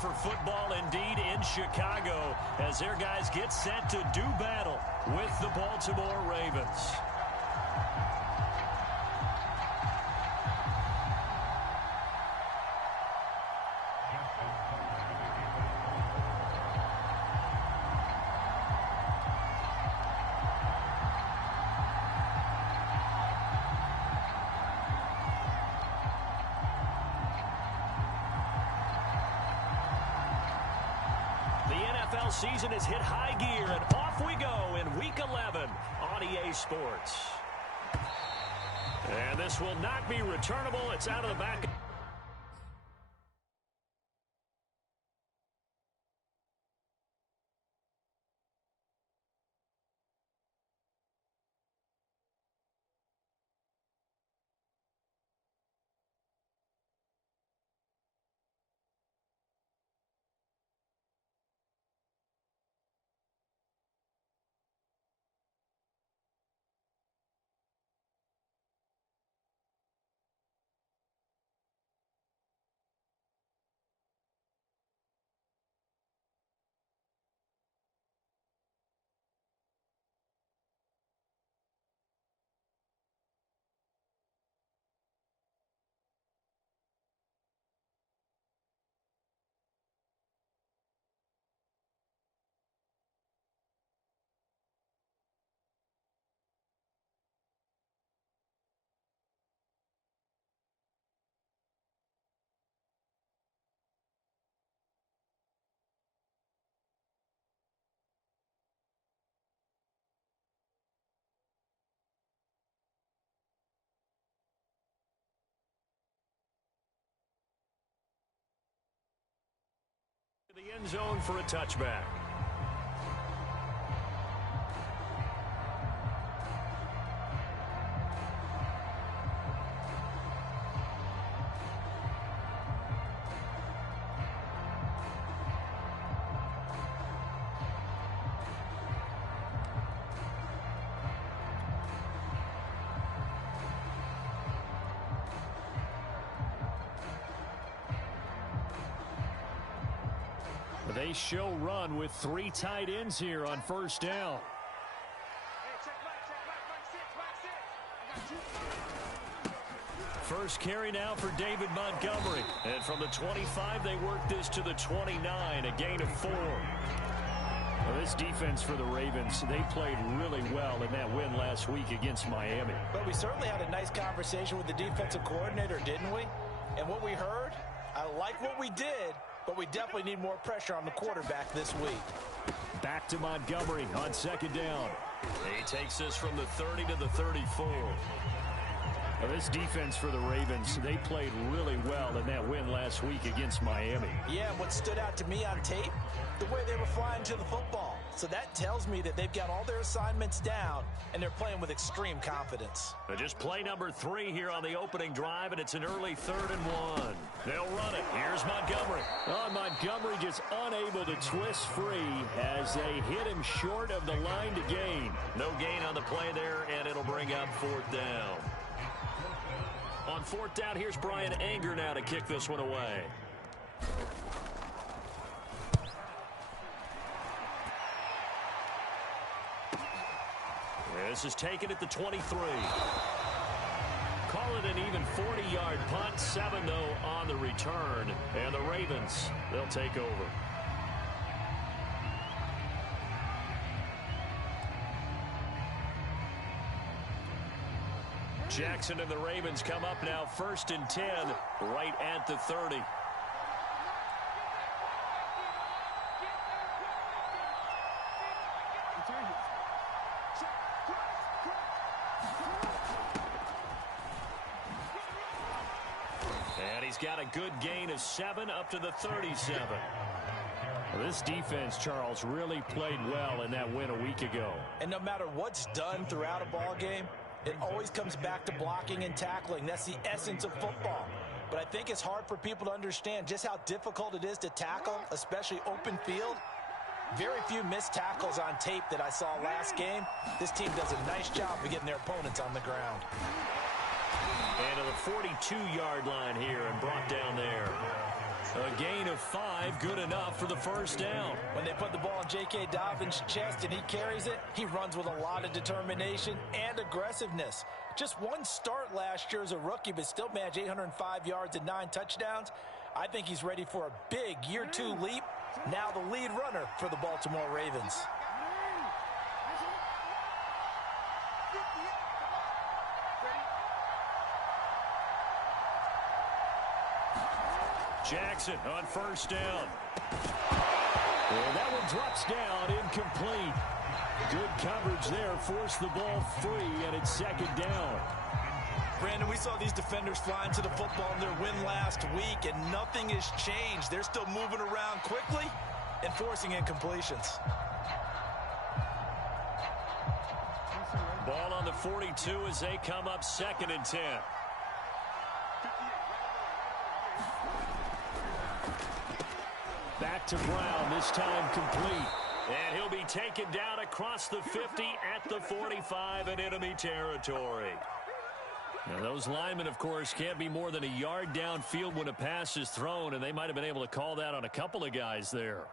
for football indeed in Chicago as their guys get set to do battle with the Baltimore Ravens. Season has hit high gear, and off we go in Week 11 on EA Sports. And this will not be returnable. It's out of the back. The end zone for a touchback. They show run with 3 tight ends here on first down. First carry now for David Montgomery. And from the 25, they work this to the 29, a gain of 4. Well, this defense for the Ravens, they played really well in that win last week against Miami. But we certainly had a nice conversation with the defensive coordinator, didn't we? And what we heard, I like what we did, but we definitely need more pressure on the quarterback this week. Back to Montgomery on second down. He takes this from the 30 to the 34. Now, this defense for the Ravens, they played really well in that win last week against Miami. Yeah, what stood out to me on tape, the way they were flying to the football. So that tells me that they've got all their assignments down, and they're playing with extreme confidence. Just play number 3 here on the opening drive, and it's an early 3rd and 1. They'll run it. Here's Montgomery. Oh, Montgomery just unable to twist free as they hit him short of the line to gain. No gain on the play there, and it'll bring up 4th down. On 4th down, here's Brian Anger now to kick this one away. This is taken at the 23. Call it an even 40-yard punt. 7, though, on the return. And the Ravens, they'll take over. Jackson and the Ravens come up now 1st and 10, right at the 30. And he's got a good gain of 7 up to the 37. Well, this defense, Charles, really played well in that win a week ago. And no matter what's done throughout a ball game, it always comes back to blocking and tackling. That's the essence of football. But I think it's hard for people to understand just how difficult it is to tackle, especially open field. Very few missed tackles on tape that I saw last game. This team does a nice job of getting their opponents on the ground. And to the 42-yard line here and brought down there. A gain of 5, good enough for the first down. When they put the ball in J.K. Dobbins' chest and he carries it, he runs with a lot of determination and aggressiveness. Just one start last year as a rookie, but still managed 805 yards and 9 touchdowns. I think he's ready for a big year 2 leap. Now the lead runner for the Baltimore Ravens. Jackson on first down. And that one drops down, incomplete. Good coverage there, forced the ball free, and it's second down. Brandon, we saw these defenders flying to the football in their win last week, and nothing has changed. They're still moving around quickly and forcing incompletions. Ball on the 42 as they come up 2nd and 10. Back to Brown, this time complete. And he'll be taken down across the 50 at the 45 in enemy territory. Now, those linemen, of course, can't be more than a yard downfield when a pass is thrown, and they might have been able to call that on a couple of guys there.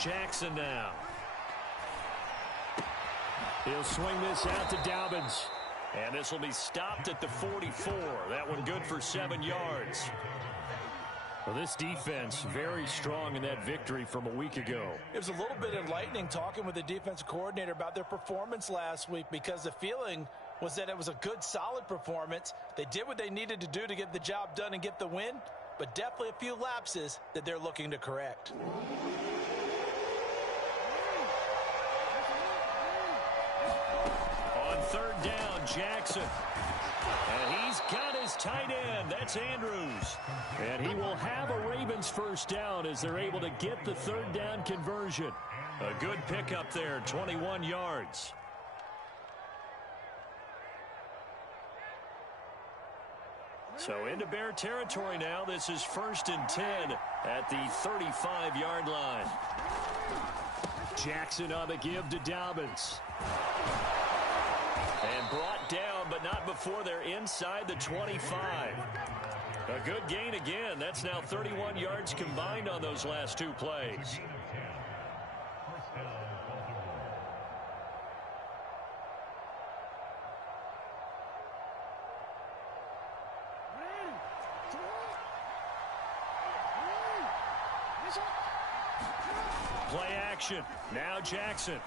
Jackson now. He'll swing this out to Dobbins. And this will be stopped at the 44. That one good for 7 yards. Well, this defense very strong in that victory from a week ago. It was a little bit enlightening talking with the defensive coordinator about their performance last week, because the feeling was that it was a good, solid performance. They did what they needed to do to get the job done and get the win, but definitely a few lapses that they're looking to correct. On 3rd down, Jackson. And he's got his tight end. That's Andrews. And he will have a Ravens first down as they're able to get the 3rd down conversion. A good pickup there, 21 yards. So into Bear territory now. This is 1st and 10 at the 35-yard line. Jackson on the give to Dobbins. And brought down, but not before they're inside the 25. A good gain again. That's now 31 yards combined on those last 2 plays. Play action. Now Jackson.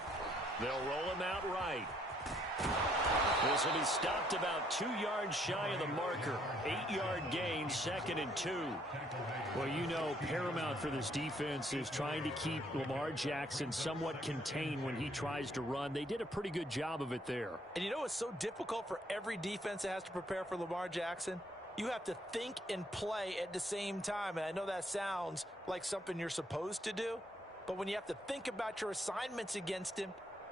They'll roll him out right. This will be stopped about 2 yards shy of the marker. 8-yard gain, 2nd and 2. Well, you know, paramount for this defense is trying to keep Lamar Jackson somewhat contained when he tries to run. They did a pretty good job of it there. And you know it's so difficult for every defense that has to prepare for Lamar Jackson? You have to think and play at the same time. And I know that sounds like something you're supposed to do, but when you have to think about your assignments against him,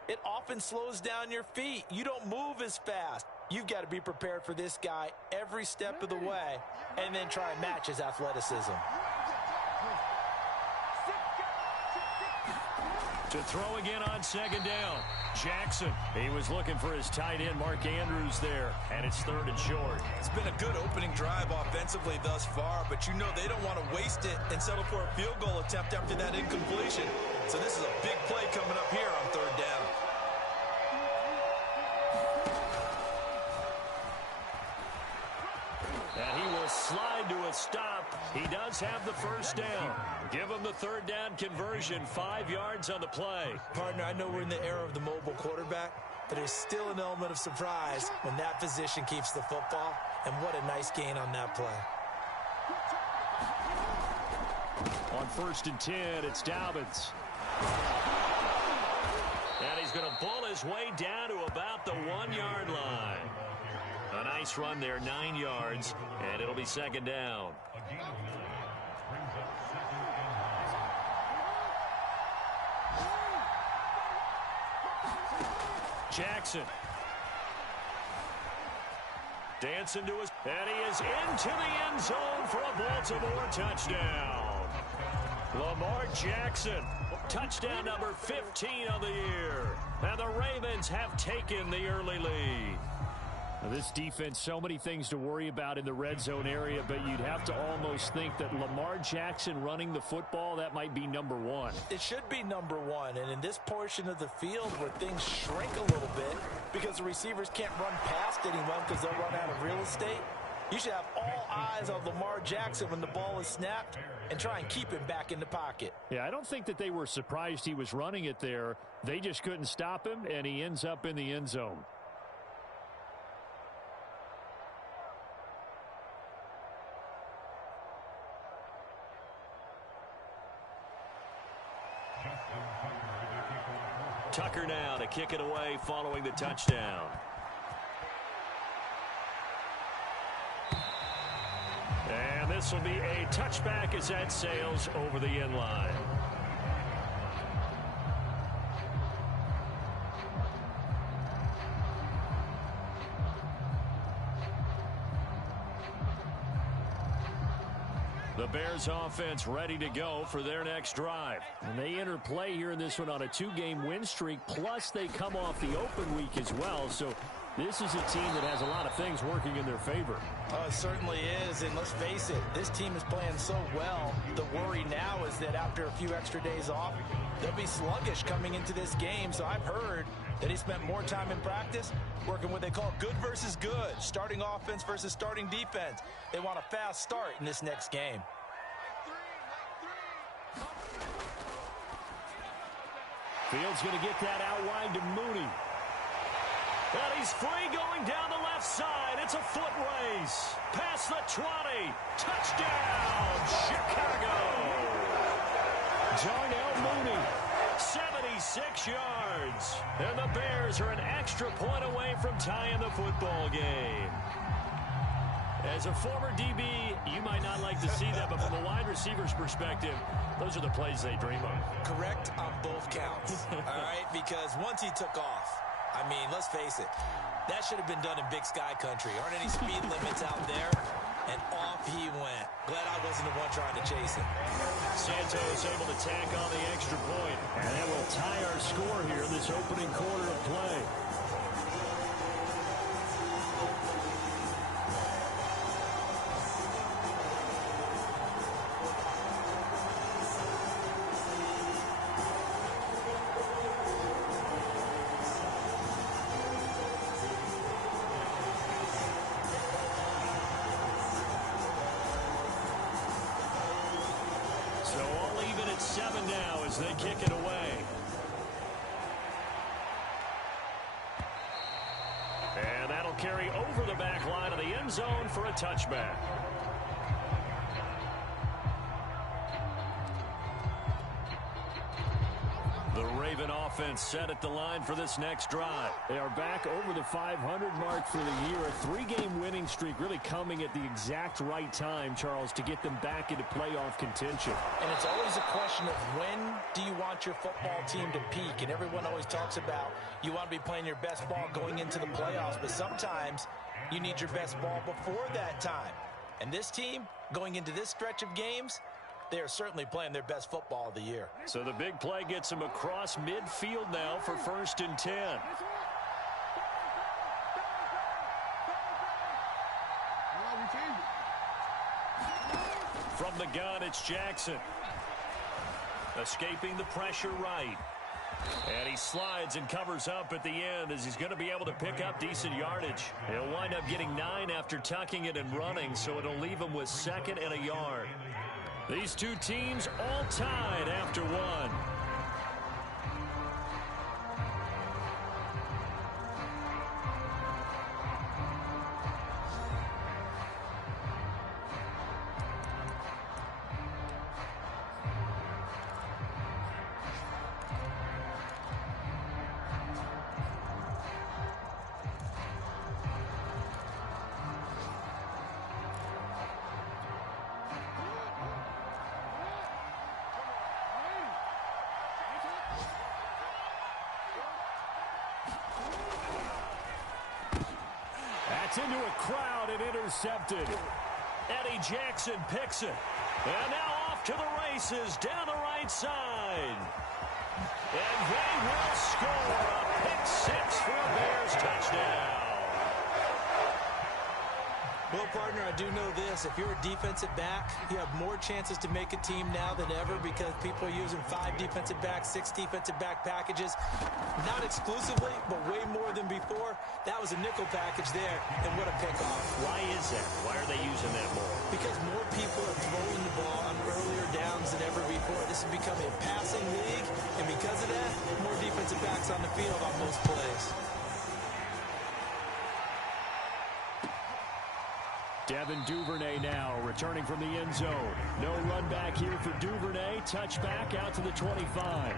it often slows down your feet. You don't move as fast. You've got to be prepared for this guy every step of the way and then try and match his athleticism. To throw again on 2nd down. Jackson. He was looking for his tight end, Mark Andrews, there. And it's 3rd and short. It's been a good opening drive offensively thus far, but you know they don't want to waste it and settle for a field goal attempt after that incompletion. So this is a big play coming up here on 3rd down. And he will slide to a stop. He does have the first down. Give him the 3rd down conversion, 5 yards on the play. Partner, I know we're in the era of the mobile quarterback, but there's still an element of surprise when that position keeps the football, and what a nice gain on that play. On 1st and 10, it's Dobbins. And he's going to bull his way down to about the 1-yard line. A nice run there, 9 yards, and it'll be 2nd down. Jackson. Dancing to his, and he is into the end zone for a Baltimore touchdown. Lamar Jackson, touchdown number 15 of the year. And the Ravens have taken the early lead. Now, this defense, so many things to worry about in the red zone area, but you'd have to almost think that Lamar Jackson running the football, that might be number one. It should be number one, and in this portion of the field where things shrink a little bit because the receivers can't run past anyone because they'll run out of real estate, you should have all eyes on Lamar Jackson when the ball is snapped and try and keep him back in the pocket. Yeah, I don't think that they were surprised he was running it there. They just couldn't stop him, and he ends up in the end zone. Tucker now to kick it away following the touchdown. And this will be a touchback as that sails over the end line. The Bears offense ready to go for their next drive. And they enter play here in this one on a 2-game win streak, plus they come off the open week as well. So this is a team that has a lot of things working in their favor. Oh, it certainly is, and let's face it, this team is playing so well. The worry now is that after a few extra days off, they'll be sluggish coming into this game. So I've heard that he spent more time in practice working what they call good versus good, starting offense versus starting defense. They want a fast start in this next game. Fields going to get that out wide to Mooney. And he's free going down the left side. It's a foot race. Past the 20. Touchdown, Chicago. Darnell Mooney, 76 yards. And the Bears are an extra point away from tying the football game. As a former DB, you might not like to see that, but from a wide receiver's perspective, those are the plays they dream of. Correct on both counts, all right? Because once he took off, I mean, let's face it, that should have been done in Big Sky country. Aren't any speed limits out there? And off he went. Glad I wasn't the one trying to chase him. Santos able to tack on the extra point. And that will tie our score here in this opening quarter of play. So all even at 7 now as they kick it away. And that'll carry over the back line of the end zone for a touchback. The Raven offense set at the line for this next drive. They are back over the 500 mark for the year. A 3-game winning streak really coming at the exact right time, Charles, to get them back into playoff contention. And it's always a question of when do you want your football team to peak? And everyone always talks about you want to be playing your best ball going into the playoffs, but sometimes you need your best ball before that time. And this team, going into this stretch of games, they are certainly playing their best football of the year. So the big play gets them across midfield now for 1st and 10. From the gun, it's Jackson. Escaping the pressure right. And he slides and covers up at the end as he's going to be able to pick up decent yardage. He'll wind up getting 9 after tucking it and running, so it'll leave him with 2nd and a yard. These two teams all tied after 1. Gets into a crowd and intercepted. Eddie Jackson picks it. And now off to the races down the right side. And they will score a pick six for a Bears touchdown. Well, partner, I do know this. If you're a defensive back, you have more chances to make a team now than ever because people are using 5 defensive backs, 6 defensive back packages. Not exclusively, but way more than before. That was a nickel package there, and what a pickoff. Why is that? Why are they using that more? Because more people are throwing the ball on earlier downs than ever before. This has become a passing league, and because of that, more defensive backs on the field on most plays. Devin Duvernay now returning from the end zone. No run back here for Duvernay. Touchback out to the 25.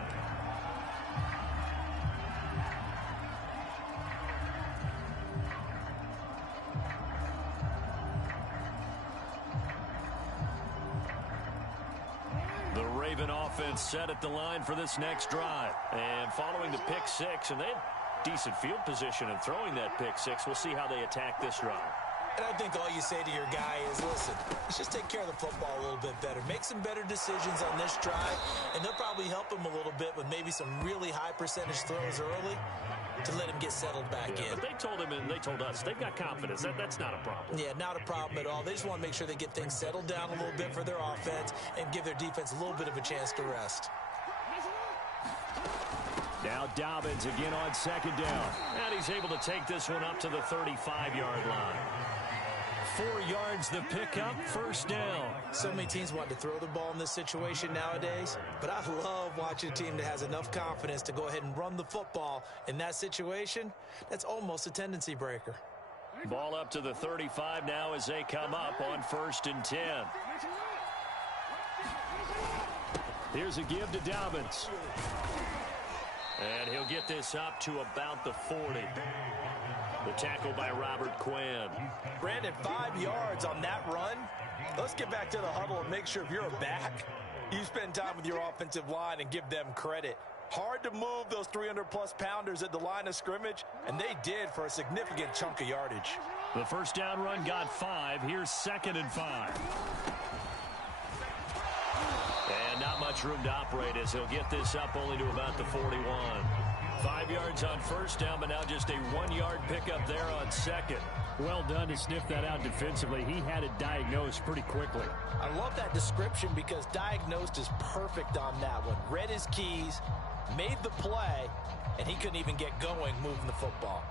The Raven offense set at the line for this next drive. And following the pick six, and they had decent field position in throwing that pick six. We'll see how they attack this drive. And I think all you say to your guy is, listen, let's just take care of the football a little bit better. Make some better decisions on this drive, and they'll probably help him a little bit with maybe some really high percentage throws early to let him get settled back in. But they told him and they told us they've got confidence. That's not a problem. Yeah, not a problem at all. They just want to make sure they get things settled down a little bit for their offense and give their defense a little bit of a chance to rest. Now Dobbins again on second down. And he's able to take this one up to the 35-yard line. 4 yards the pickup, first down. So many teams want to throw the ball in this situation nowadays, but I love watching a team that has enough confidence to go ahead and run the football in that situation. That's almost a tendency breaker. Ball up to the 35 now as they come up on 1st and 10. Here's a give to Dobbins. And he'll get this up to about the 40. The tackle by Robert Quinn. Brandon, 5 yards on that run. Let's get back to the huddle and make sure if you're a back, you spend time with your offensive line and give them credit. Hard to move those 300-plus pounders at the line of scrimmage, and they did for a significant chunk of yardage. The first down run got 5. Here's 2nd and 5. And not much room to operate as he'll get this up only to about the 41. 5 yards on first down, but now just a 1-yard pickup there on second. Well done to sniff that out defensively. He had it diagnosed pretty quickly. I love that description because diagnosed is perfect on that one. Read his keys, made the play, and he couldn't even get going moving the football.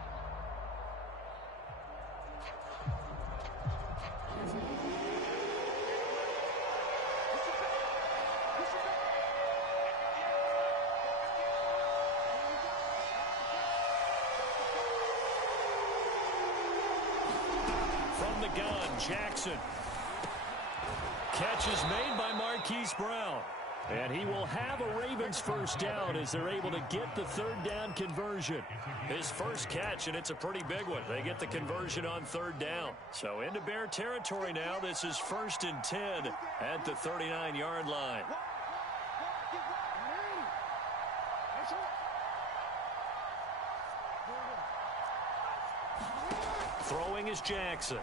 Jackson. Catch is made by Marquise Brown. And he will have a Ravens first down as they're able to get the 3rd down conversion. His first catch, and it's a pretty big one. They get the conversion on 3rd down. So into Bear territory now. This is 1st and 10 at the 39-yard line. Throwing is Jackson.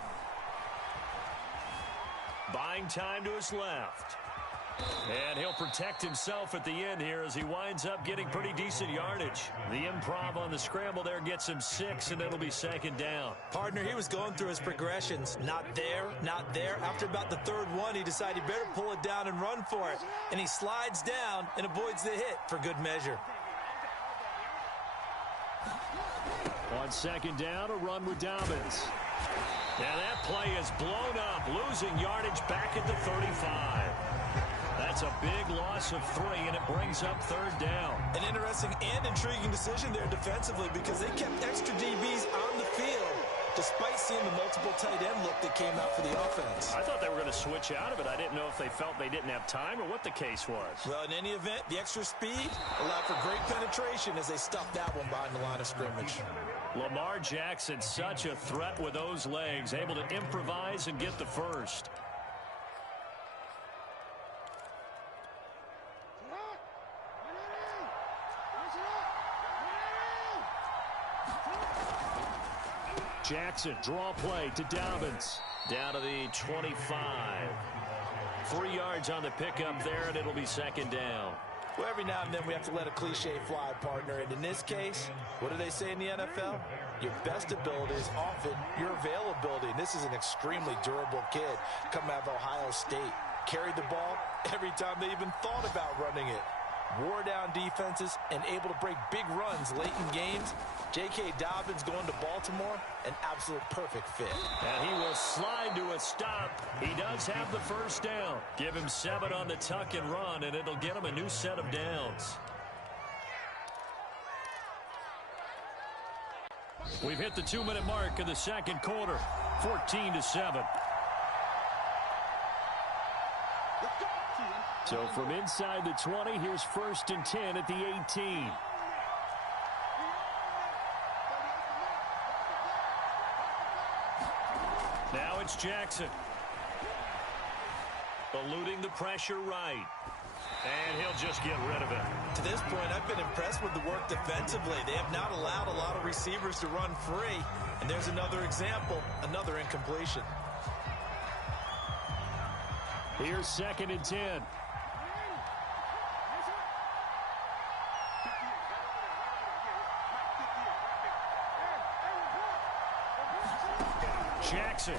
Buying time to his left. And he'll protect himself at the end here as he winds up getting pretty decent yardage. The improv on the scramble there gets him 6, and it'll be 2nd down. Partner, he was going through his progressions. Not there, not there. After about the 3rd one, he decided he better pull it down and run for it. And he slides down and avoids the hit for good measure. On 2nd down, a run with Dobbins. And that play is blown up, losing yardage back at the 35. That's a big loss of 3, and it brings up 3rd down. An interesting and intriguing decision there defensively because they kept extra DBs on the field despite seeing the multiple tight end look that came out for the offense. I thought they were going to switch out of it. I didn't know if they felt they didn't have time or what the case was. Well, in any event, the extra speed allowed for great penetration as they stuffed that one behind the line of scrimmage. Lamar Jackson, such a threat with those legs, able to improvise and get the first. Jackson, draw play to Dobbins. Down to the 25. 3 yards on the pickup there, and it'll be second down. Well, every now and then we have to let a cliche fly, partner. And in this case, what do they say in the NFL? Your best ability is often your availability. And this is an extremely durable kid coming out of Ohio State. Carried the ball every time they even thought about running it. Wore down defenses and able to break big runs late in games. J.K. Dobbins going to Baltimore, an absolute perfect fit. And he will slide to a stop. He does have the first down. Give him 7 on the tuck and run, and it'll get him a new set of downs. We've hit the 2-minute mark of the second quarter, 14-7. So from inside the 20, here's 1st and 10 at the 18. Now it's Jackson. Eluding the pressure right. And he'll just get rid of it. To this point, I've been impressed with the work defensively. They have not allowed a lot of receivers to run free. And there's another example, another incompletion. Here's 2nd and 10. Jackson.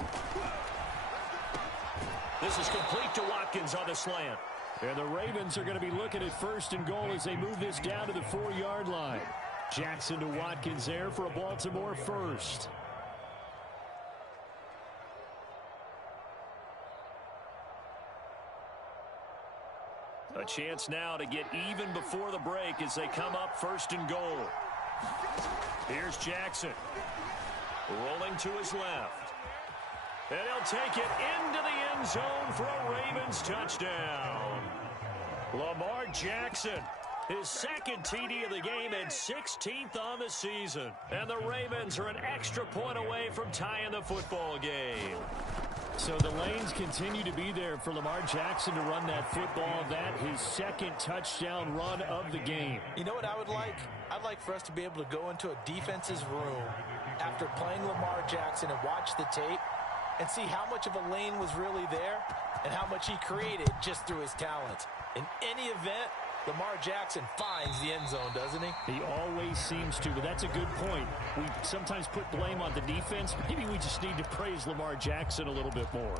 This is complete to Watkins on the slant. And the Ravens are going to be looking at 1st and goal as they move this down to the 4-yard line. Jackson to Watkins there for a Baltimore first. A chance now to get even before the break as they come up 1st and goal. Here's Jackson. Rolling to his left. And he'll take it into the end zone for a Ravens touchdown. Lamar Jackson, his 2nd TD of the game and 16th on the season. And the Ravens are an extra point away from tying the football game. So the lanes continue to be there for Lamar Jackson to run that football. That his 2nd touchdown run of the game. You know what I would like? I'd like for us to be able to go into a defense's room after playing Lamar Jackson and watch the tape and see how much of a lane was really there and how much he created just through his talents. In any event, Lamar Jackson finds the end zone, doesn't he? He always seems to, but that's a good point. We sometimes put blame on the defense. Maybe we just need to praise Lamar Jackson a little bit more.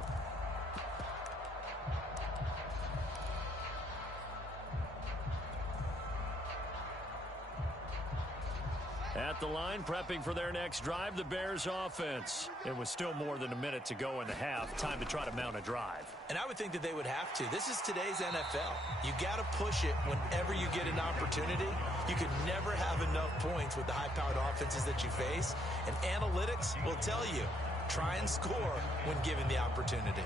At the line, prepping for their next drive, the Bears offense. It was still more than a minute to go in the half. Time to try to mount a drive. And I would think that they would have to. This is today's NFL. You got to push it whenever you get an opportunity. You can never have enough points with the high-powered offenses that you face. And analytics will tell you, try and score when given the opportunity.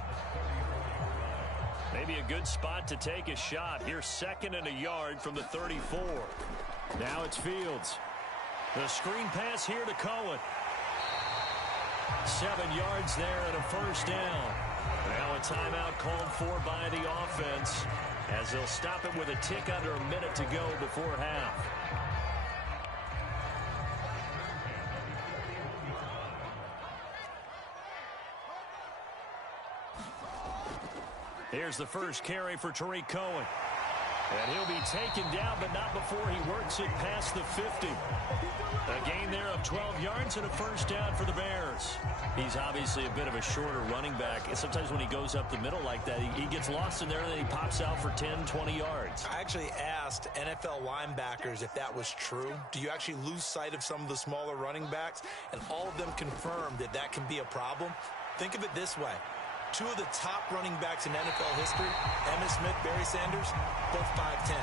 Maybe a good spot to take a shot. Here's 2nd and a yard from the 34. Now it's Fields. The screen pass here to Cohen. 7 yards there and a first down. Now a timeout called for by the offense as they'll stop it with a tick under a minute to go before half. Here's the first carry for Tariq Cohen. And he'll be taken down, but not before he works it past the 50. A gain there of 12 yards and a first down for the Bears. He's obviously a bit of a shorter running back. And sometimes when he goes up the middle like that, he gets lost in there and then he pops out for 10, 20 yards. I actually asked NFL linebackers if that was true. Do you actually lose sight of some of the smaller running backs? And all of them confirmed that that can be a problem. Think of it this way. 2 of the top running backs in NFL history, Emmitt Smith, Barry Sanders, both 5'10".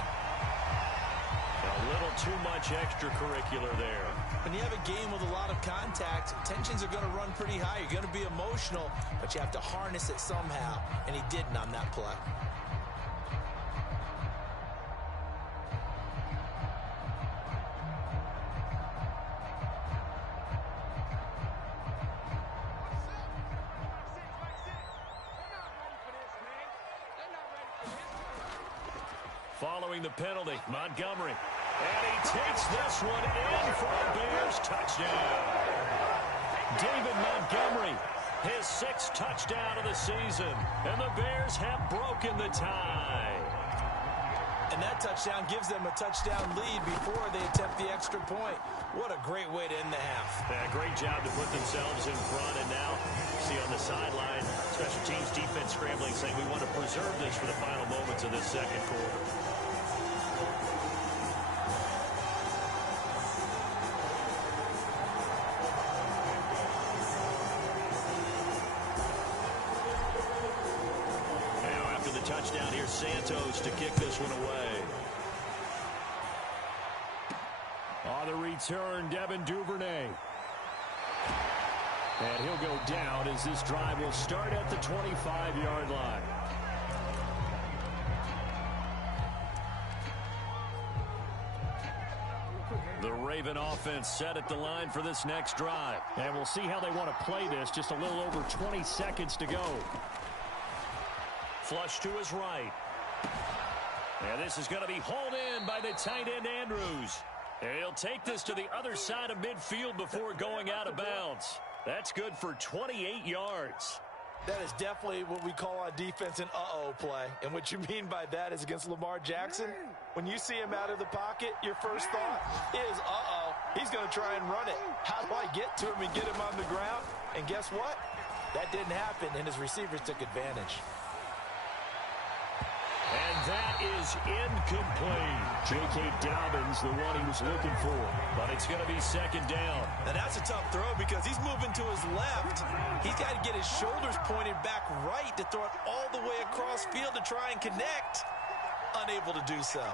A little too much extracurricular there. When you have a game with a lot of contact, tensions are going to run pretty high. You're going to be emotional, but you have to harness it somehow, and he didn't on that play. Following the penalty, Montgomery. And he takes this one in for a Bears touchdown. David Montgomery, his 6th touchdown of the season, and the Bears have broken the tie. And that touchdown gives them a touchdown lead before they attempt the extra point. What a great way to end the half. Yeah, great job to put themselves in front. And now, see on the sideline, special teams defense scrambling, saying we want to preserve this for the final moments of this second quarter. Touchdown here, Santos to kick this one away. On the return, Devin Duvernay. And he'll go down as this drive will start at the 25-yard line. The Raven offense set at the line for this next drive. And we'll see how they want to play this. Just a little over 20 seconds to go. Flush to his right. And this is going to be hauled in by the tight end Andrews. And he'll take this to the other side of midfield before going out of bounds. That's good for 28 yards. That is definitely what we call on defense an uh-oh play. And what you mean by that is against Lamar Jackson, when you see him out of the pocket, your first thought is, uh-oh, he's going to try and run it. How do I get to him and get him on the ground? And guess what? That didn't happen, and his receivers took advantage. And that is incomplete. J.K. Dobbins, the one he was looking for. But it's going to be second down. And that's a tough throw because he's moving to his left. He's got to get his shoulders pointed back right to throw it all the way across field to try and connect. Unable to do so.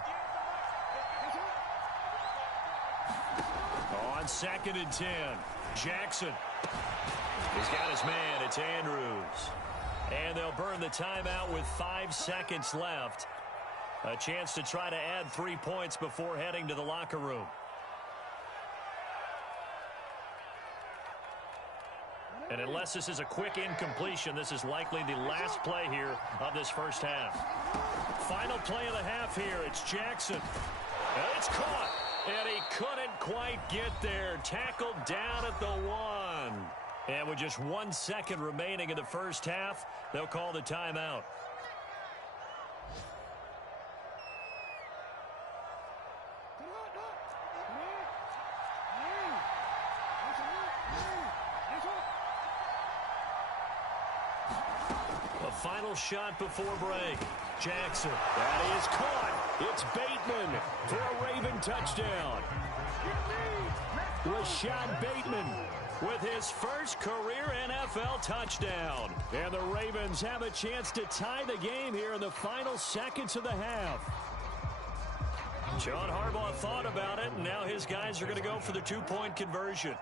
On 2nd and 10, Jackson. He's got his man. It's Andrews. And they'll burn the timeout with 5 seconds left. A chance to try to add 3 points before heading to the locker room. And unless this is a quick incompletion, this is likely the last play here of this first half. Final play of the half here. It's Jackson. And it's caught. And he couldn't quite get there. Tackled down at the 1. And with just 1 second remaining in the first half, they'll call the timeout. A final shot before break. Jackson. That is caught. It's Bateman for a Raven touchdown. Rashad Bateman with his first career NFL touchdown. And the Ravens have a chance to tie the game here in the final seconds of the half. John Harbaugh thought about it, and now his guys are going to go for the 2-point conversion.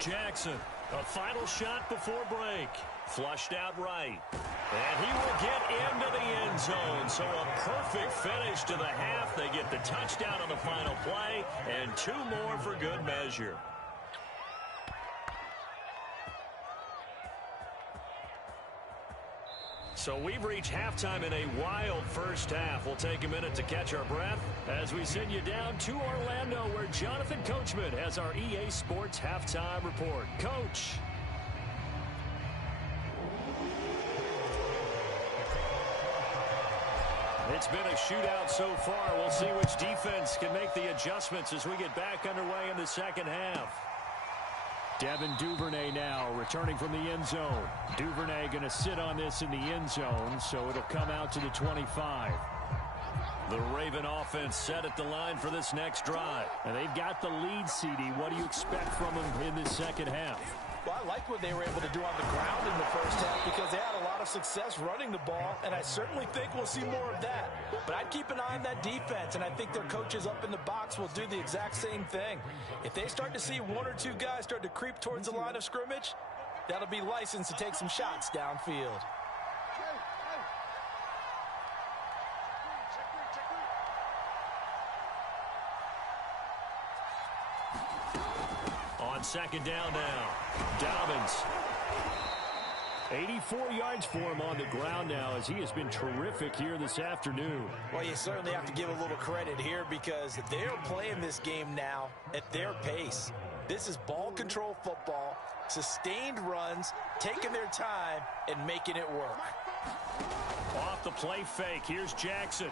Jackson, a final shot before break. Flushed out right. And he will get into the end zone. So a perfect finish to the half. They get the touchdown on the final play, and 2 more for good measure. So we've reached halftime in a wild first half. We'll take a minute to catch our breath as we send you down to Orlando, where Jonathan Coachman has our EA Sports halftime report. Coach. It's been a shootout so far. We'll see which defense can make the adjustments as we get back underway in the second half. Devin Duvernay now returning from the end zone. Duvernay going to sit on this in the end zone, so it'll come out to the 25. The Raven offense set at the line for this next drive. And they've got the lead, CD. What do you expect from them in this second half? Well, I like what they were able to do on the ground in the first half because they had a lot of success running the ball, and I certainly think we'll see more of that. But I'd keep an eye on that defense, and I think their coaches up in the box will do the exact same thing. If they start to see 1 or 2 guys start to creep towards the line of scrimmage, that'll be licensed to take some shots downfield. On second down now, Dobbins. 84 yards for him on the ground now as he has been terrific here this afternoon. Well, you certainly have to give a little credit here because they're playing this game now at their pace. This is ball ball-control football, sustained runs, taking their time, and making it work. Off the play fake, here's Jackson.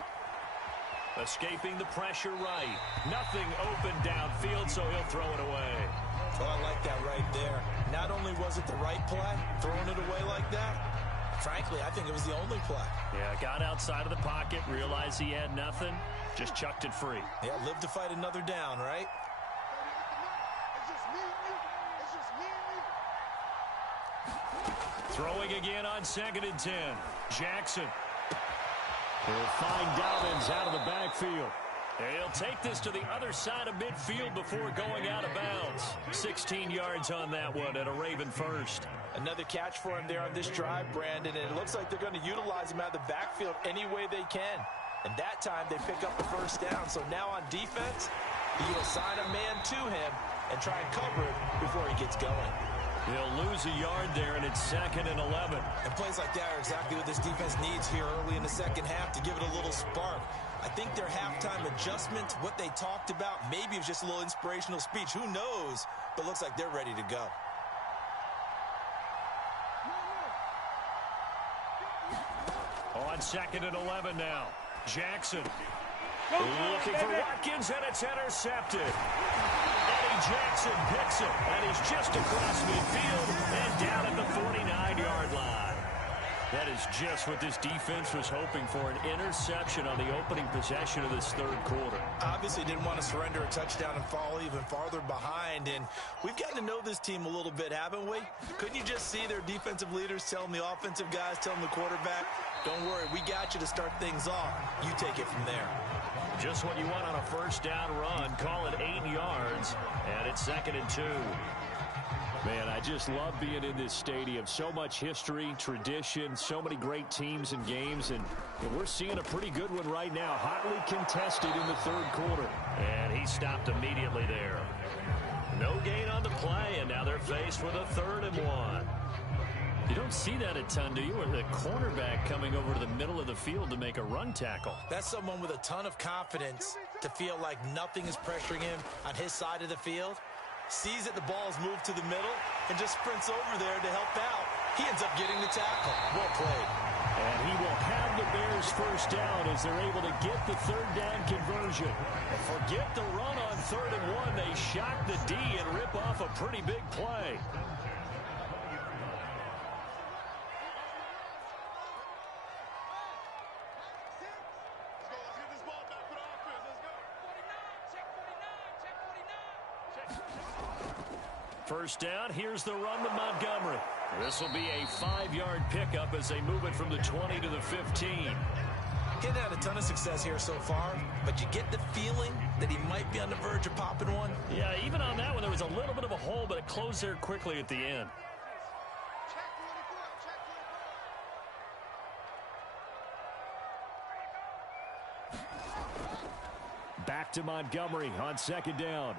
Escaping the pressure right. Nothing open downfield, so he'll throw it away. Well, I like that right there. Not only was it the right play, throwing it away like that, frankly, I think it was the only play. Yeah, got outside of the pocket, realized he had nothing, just chucked it free. Yeah, live to fight another down, right? Throwing again on 2nd and 10. Jackson. He'll find Dobbins out of the backfield. He'll take this to the other side of midfield before going out of bounds. 16 yards on that one at a Raven first. Another catch for him there on this drive, Brandon, and it looks like they're going to utilize him out of the backfield any way they can. And that time they pick up the first down. So now on defense, you assign a man to him and try and cover it before he gets going. He'll lose a yard there, and it's 2nd and 11. And plays like that are exactly what this defense needs here early in the second half to give it a little spark. I think their halftime adjustment, what they talked about, maybe it was just a little inspirational speech. Who knows? But looks like they're ready to go. On 2nd and 11 now. Jackson looking for Watkins, and it's intercepted. Eddie Jackson picks it, and he's just across midfield and down at the 49-yard line. That is just what this defense was hoping for, an interception on the opening possession of this third quarter. Obviously didn't want to surrender a touchdown and fall even farther behind, and we've gotten to know this team a little bit, haven't we? Couldn't you just see their defensive leaders telling the offensive guys, telling the quarterback, don't worry, we got you to start things off. You take it from there. Just what you want on a first down run. Call it 8 yards, and it's 2nd and 2. Man, I just love being in this stadium. So much history, tradition, so many great teams and games, and we're seeing a pretty good one right now. Hotly contested in the third quarter. And he stopped immediately there. No gain on the play, and now they're faced with a 3rd and 1. You don't see that a ton, do you? Or the cornerback coming over to the middle of the field to make a run tackle. That's someone with a ton of confidence to feel like nothing is pressuring him on his side of the field. Sees that the ball's moved to the middle and just sprints over there to help out. He ends up getting the tackle. Well played. And he will have the Bears first down as they're able to get the 3rd down conversion. Forget the run on 3rd and 1. They shock the D and rip off a pretty big play. First down, here's the run to Montgomery. This will be a 5-yard pickup as they move it from the 20 to the 15. Getting had a ton of success here so far, but you get the feeling that he might be on the verge of popping one. Yeah, even on that one, there was a little bit of a hole, but it closed there quickly at the end. Back to Montgomery on 2nd down.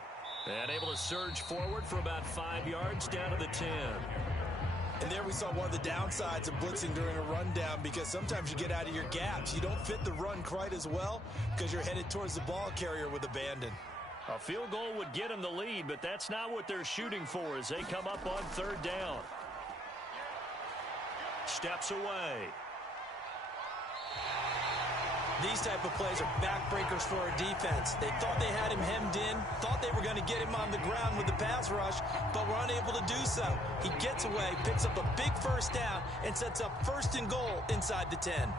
And able to surge forward for about 5 yards down to the 10. And there we saw one of the downsides of blitzing during a rundown, because sometimes you get out of your gaps. You don't fit the run quite as well because you're headed towards the ball carrier with abandon. A field goal would get them the lead, but that's not what they're shooting for as they come up on 3rd down. Steps away. These type of plays are backbreakers for a defense. They thought they had him hemmed in, thought they were going to get him on the ground with the pass rush, but were unable to do so. He gets away, picks up a big first down, and sets up 1st and goal inside the 10.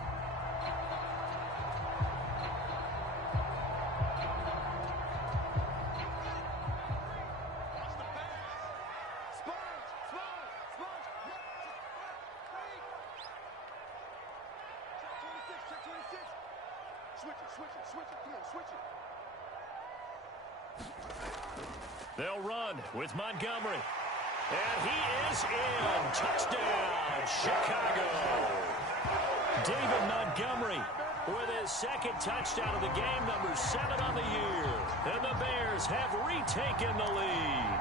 They'll run with Montgomery. And he is in. Touchdown, Chicago. David Montgomery with his 2nd touchdown of the game, number 7 on the year. And the Bears have retaken the lead.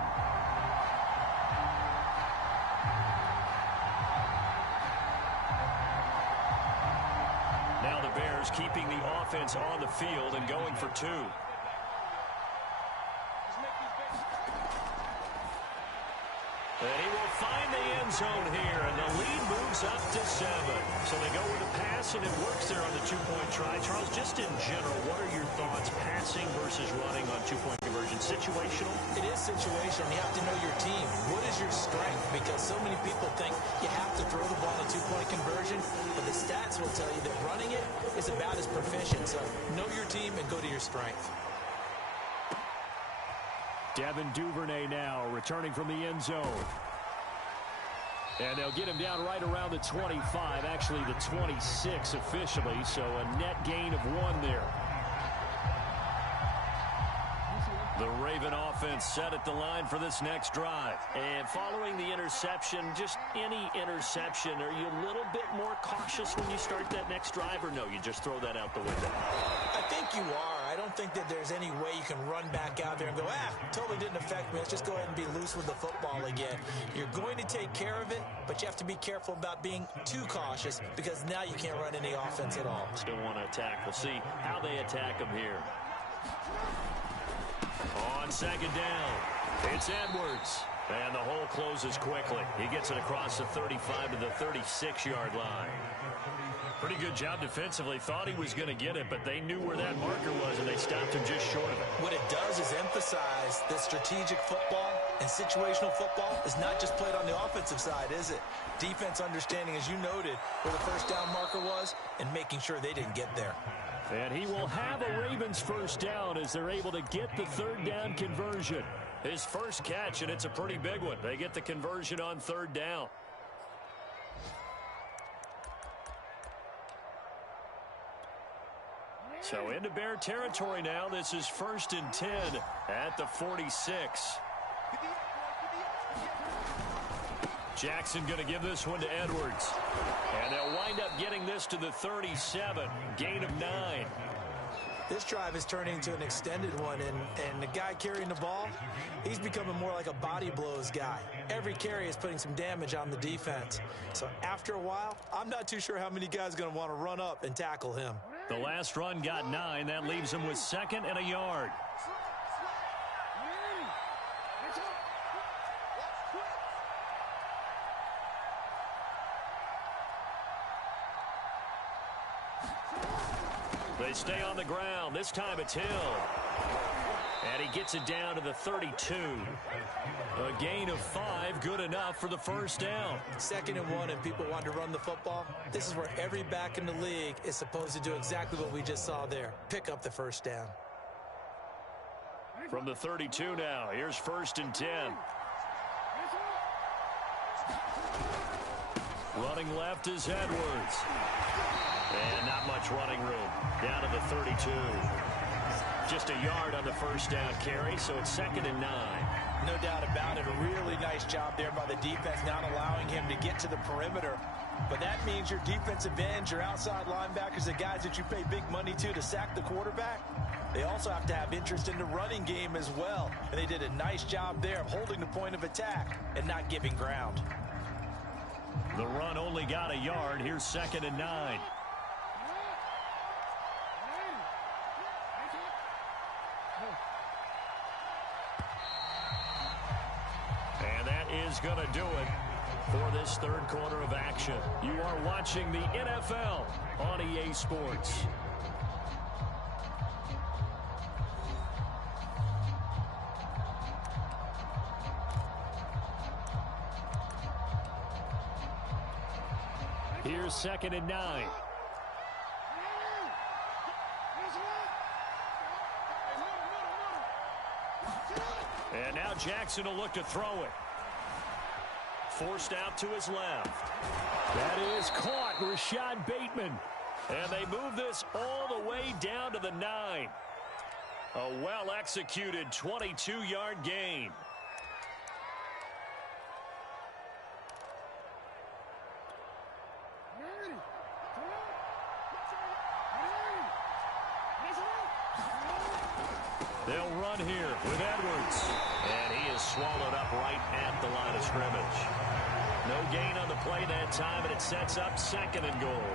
Now the Bears keeping the offense on the field and going for 2. zone here, and the lead moves up to 7. So they go with a pass, and it works there on the two-point try. Charles, just in general, what are your thoughts passing versus running on two-point conversion? Situational? It is situational. You have to know your team. What is your strength? Because so many people think you have to throw the ball in a two-point conversion, but the stats will tell you that running it is about as proficient. So know your team and go to your strength. Devin Duvernay now returning from the end zone. And they'll get him down right around the 25, actually the 26 officially, so a net gain of 1 there. The Raven offense set at the line for this next drive. And following the interception, just any interception, are you a little bit more cautious when you start that next drive, or no, you just throw that out the window? I think you are. I don't think that there's any way you can run back out there and go, totally didn't affect me. Let's just go ahead and be loose with the football again. You're going to take care of it, but you have to be careful about being too cautious because now you can't run any offense at all. Still want to attack. We'll see how they attack him here. On second down, it's Edwards. And the hole closes quickly. He gets it across the 35 to the 36-yard line. Pretty good job defensively. Thought he was going to get it, but they knew where that marker was, and they stopped him just short of it. What it does is emphasize that strategic football and situational football is not just played on the offensive side, is it? Defense understanding, as you noted, where the first down marker was and making sure they didn't get there. And he will have a Ravens first down as they're able to get the third down conversion. His first catch, and it's a pretty big one. They get the conversion on third down. So into Bear territory now. This is 1st and 10 at the 46. Jackson going to give this one to Edwards. And they'll wind up getting this to the 37. Gain of 9. This drive is turning into an extended one, and the guy carrying the ball, he's becoming more like a body blows guy. Every carry is putting some damage on the defense. So after a while, I'm not too sure how many guys are going to want to run up and tackle him. The last run got 9. That leaves him with 2nd and a yard. They stay on the ground. This time it's Hill. And he gets it down to the 32. A gain of 5, good enough for the first down. 2nd and 1, and people want to run the football. This is where every back in the league is supposed to do exactly what we just saw there. Pick up the first down. From the 32 now, here's 1st and 10. Running left is Edwards. And not much running room. Down to the 32. Just a yard on the first down carry, so it's 2nd and 9. No doubt about it. A really nice job there by the defense, not allowing him to get to the perimeter. But that means your defensive ends, your outside linebackers, the guys that you pay big money to sack the quarterback, they also have to have interest in the running game as well. And they did a nice job there of holding the point of attack and not giving ground. The run only got a yard. Here's 2nd and 9. And that is going to do it for this third quarter of action. You are watching the NFL on EA Sports. Here's 2nd and 9. And now Jackson will look to throw it. Forced out to his left. That is caught, Rashad Bateman. And they move this all the way down to the 9. A well-executed 22-yard gain. They'll run here with Edwards. And he is swallowed up right at the line of scrimmage. No gain on the play that time, and it sets up 2nd and goal.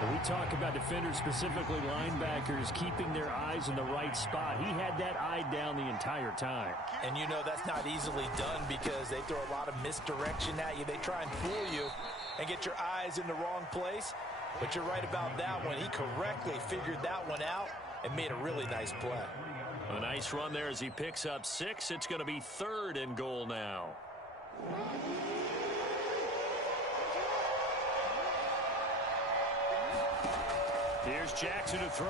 When we talk about defenders, specifically linebackers, keeping their eyes in the right spot, he had that eye down the entire time. And you know that's not easily done because they throw a lot of misdirection at you. They try and fool you and get your eyes in the wrong place. But you're right about that one. He correctly figured that one out and made a really nice play. A nice run there as he picks up 6. It's going to be 3rd and goal now. Here's Jackson to throw.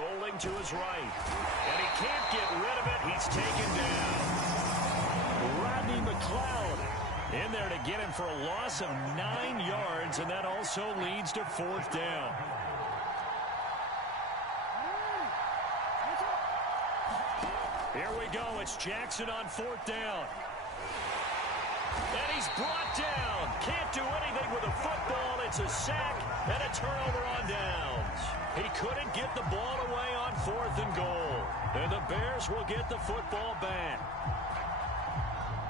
Rolling to his right. And he can't get rid of it. He's taken down. Rodney McLeod in there to get him for a loss of 9 yards, and that also leads to 4th down. Here we go. It's Jackson on 4th down. And he's brought down. Can't do anything with a football. It's a sack and a turnover on downs. He couldn't get the ball away on 4th and goal. And the Bears will get the football back.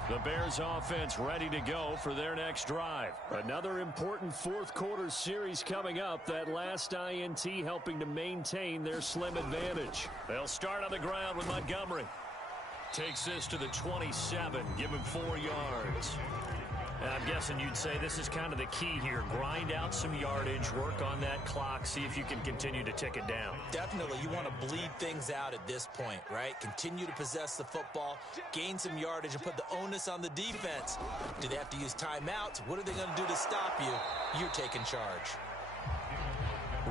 The Bears offense ready to go for their next drive. Another important 4th quarter series coming up. That last INT helping to maintain their slim advantage. They'll start on the ground with Montgomery. Takes this to the 27. Give him 4 yards. And I'm guessing you'd say this is kind of the key here. Grind out some yardage, work on that clock, see if you can continue to tick it down. Definitely, you want to bleed things out at this point, right? Continue to possess the football, gain some yardage, and put the onus on the defense. Do they have to use timeouts? What are they going to do to stop you? You're taking charge.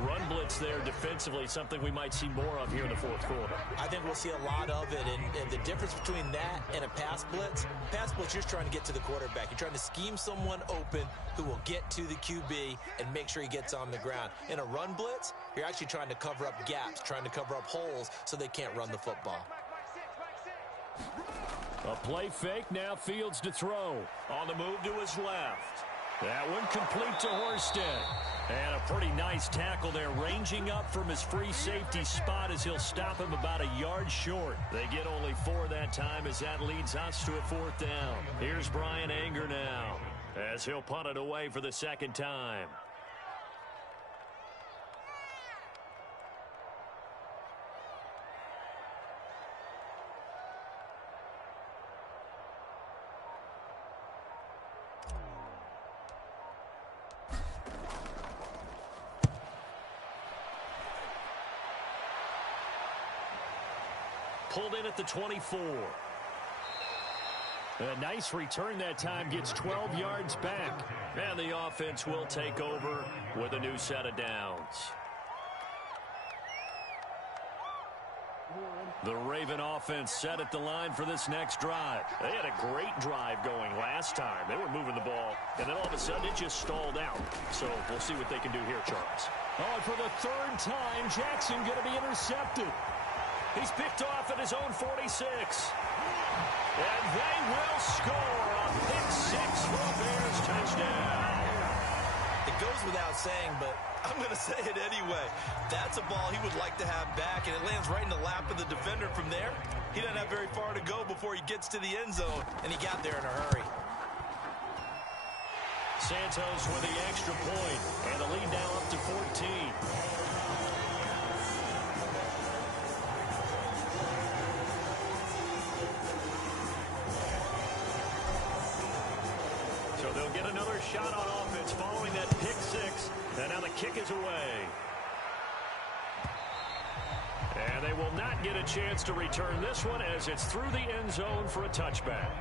Run blitz there defensively, something we might see more of here in the 4th quarter. I think we'll see a lot of it, and the difference between that and a pass blitz, you're just trying to get to the quarterback. You're trying to scheme someone open who will get to the QB and make sure he gets on the ground. In a run blitz, you're actually trying to cover up gaps, trying to cover up holes so they can't run the football. A play fake, now Fields to throw. On the move to his left. That one complete to Horsted. And a pretty nice tackle there, ranging up from his free safety spot as he'll stop him about a yard short. They get only 4 that time as that leads us to a 4th down. Here's Brian Anger now as he'll punt it away for the 2nd time. Pulled in at the 24. A nice return that time, gets 12 yards back. And the offense will take over with a new set of downs. The Raven offense set at the line for this next drive. They had a great drive going last time. They were moving the ball, and then all of a sudden it just stalled out. So we'll see what they can do here, Charles. Oh, and for the 3rd time, Jackson going to be intercepted. He's picked off at his own 46. And they will score a pick 6 for a Bears touchdown. It goes without saying, but I'm going to say it anyway. That's a ball he would like to have back, and it lands right in the lap of the defender from there. He doesn't have very far to go before he gets to the end zone, and he got there in a hurry. Santos with the extra point, and the lead now up to 14. So they'll get another shot on offense following that pick 6, and now the kick is away. And they will not get a chance to return this one as it's through the end zone for a touchback.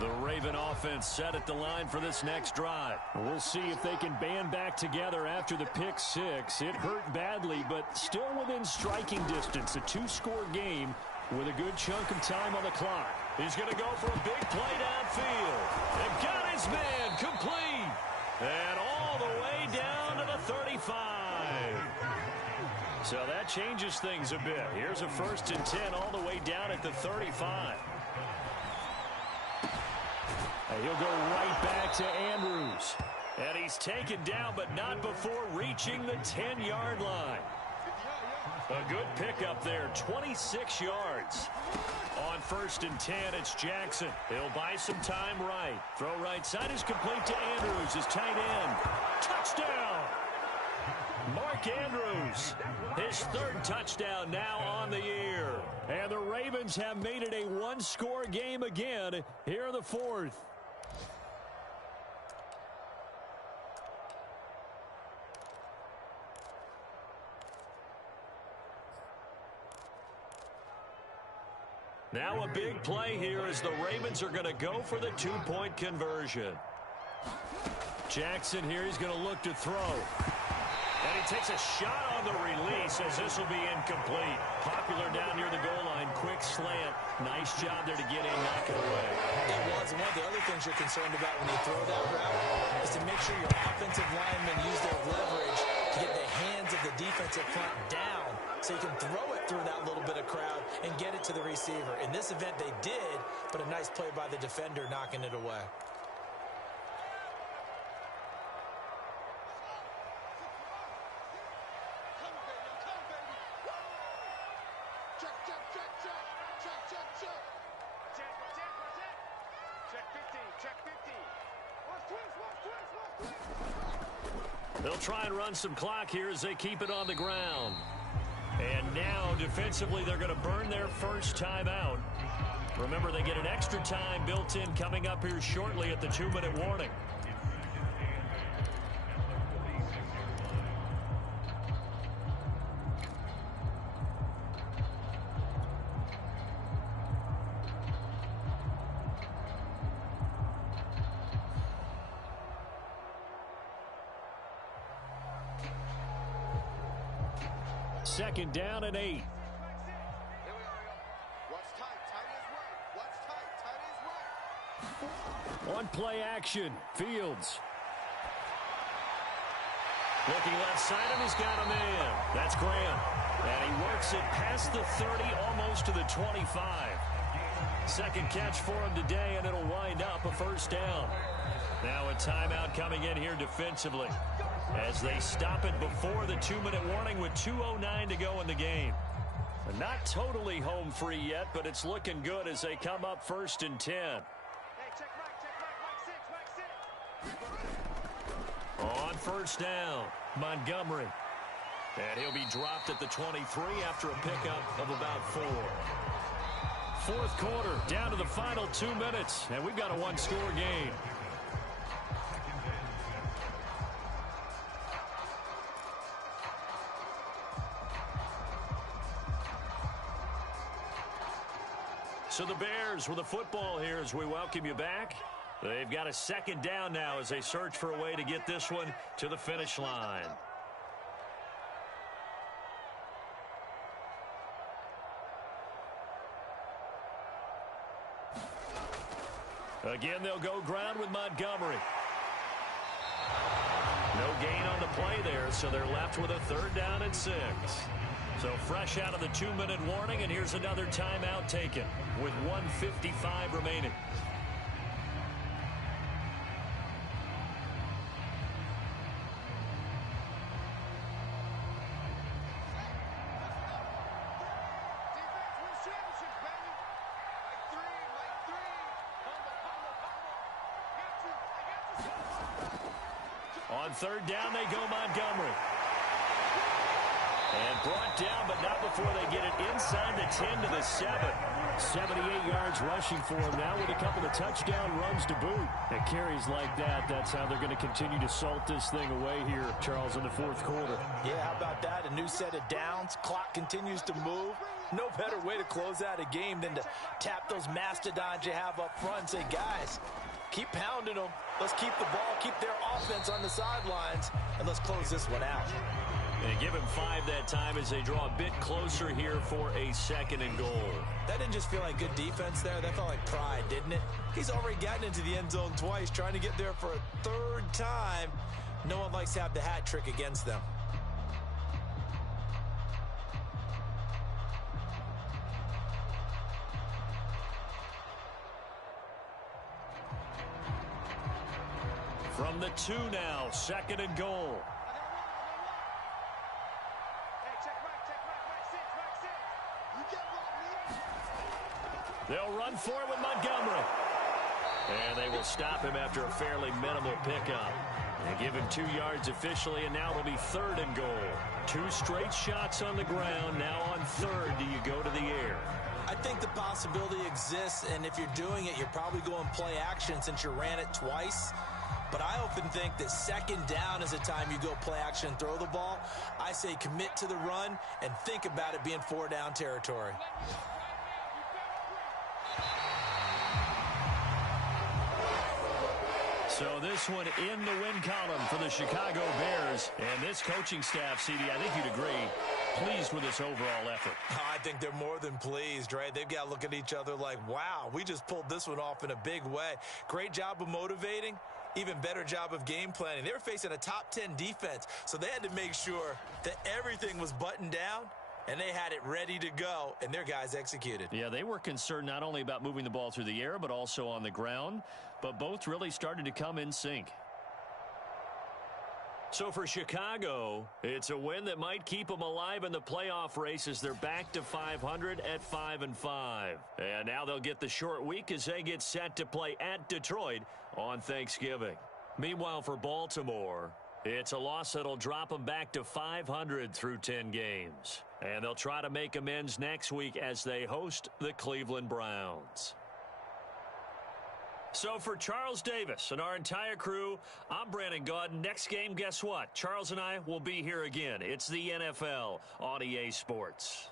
The Raven offense set at the line for this next drive. We'll see if they can band back together after the pick 6. It hurt badly, but still within striking distance. A 2-score game with a good chunk of time on the clock. He's going to go for a big play downfield. And got his man complete. And all the way down to the 35. So that changes things a bit. Here's a 1st and 10 all the way down at the 35. And he'll go right back to Andrews. And he's taken down, but not before reaching the 10-yard line. A good pickup there, 26 yards On 1st and 10, it's Jackson. He'll buy some time right. Throw right side is complete to Andrews, his tight end. Touchdown! Mark Andrews, his 3rd touchdown now on the year. And the Ravens have made it a one-score game again here in the 4th. Now a big play here as the Ravens are going to go for the 2-point conversion. Jackson here, he's going to look to throw. And he takes a shot on the release as this will be incomplete. Popular down near the goal line. Quick slant. Nice job there to get in, knock it away. It was. One of the other things you're concerned about when you throw that route is to make sure your offensive linemen use their leverage to get the hands of the defensive front down so you can throw it through that little bit of crowd and get it to the receiver. In this event, they did, but a nice play by the defender knocking it away. They'll try and run some clock here as they keep it on the ground. And now, defensively, they're going to burn their first timeout. Remember, they get an extra time built in coming up here shortly at the 2-minute warning. Second down and 8. On play action, Fields. Looking left side, and he's got a man. That's Graham. And he works it past the 30, almost to the 25. Second catch for him today, and it'll wind up a first down. Now a timeout coming in here defensively as they stop it before the 2-minute warning with 2:09 to go in the game. Not totally home free yet, but it's looking good as they come up 1st and 10. On first down, Montgomery. And he'll be dropped at the 23 after a pickup of about 4. 4th quarter, down to the final 2 minutes, and we've got a one-score game. So the Bears with a football here as we welcome you back. They've got a second down now as they search for a way to get this one to the finish line. Again, they'll go ground with Montgomery. No gain on the play there, so they're left with a 3rd down and 6. So fresh out of the 2-minute warning, and here's another timeout taken with 1:55 remaining. On 3rd down, they go Montgomery. And brought down, but not before they get it inside the 10 to the 7. 78 yards rushing for him now with a couple of touchdown runs to boot. And carries like that, that's how they're going to continue to salt this thing away here, Charles, in the 4th quarter. Yeah, how about that? A new set of downs. Clock continues to move. No better way to close out a game than to tap those mastodons you have up front and say, guys, keep pounding them. Let's keep the ball, keep their offense on the sidelines, and let's close this one out. And give him 5 that time as they draw a bit closer here for a 2nd and goal. That didn't just feel like good defense there. That felt like pride, didn't it? He's already gotten into the end zone twice, trying to get there for a 3rd time. No one likes to have the hat trick against them. From the 2 now, 2nd and goal. They'll run for it with Montgomery. And they will stop him after a fairly minimal pickup. They give him 2 yards officially, and now it'll be 3rd and goal. 2 straight shots on the ground. Now on 3rd, do you go to the air? I think the possibility exists, and if you're doing it, you're probably going play action since you ran it twice. But I often think that 2nd down is a time you go play action and throw the ball. I say commit to the run and think about it being 4-down territory. So this one in the win column for the Chicago Bears. And this coaching staff, CD, I think you'd agree, pleased with this overall effort. I think they're more than pleased, right? They've got to look at each other like, wow, we just pulled this one off in a big way. Great job of motivating. Even better job of game planning. They were facing a top 10 defense, so they had to make sure that everything was buttoned down, and they had it ready to go, and their guys executed. Yeah, they were concerned not only about moving the ball through the air, but also on the ground, but both really started to come in sync. So for Chicago, it's a win that might keep them alive in the playoff race as they're back to 500 at 5-5. And now they'll get the short week as they get set to play at Detroit on Thanksgiving. Meanwhile, for Baltimore, it's a loss that'll drop them back to 500 through 10 games. And they'll try to make amends next week as they host the Cleveland Browns. So for Charles Davis and our entire crew, I'm Brandon Gaudin. Next game, guess what? Charles and I will be here again. It's the NFL on EA Sports.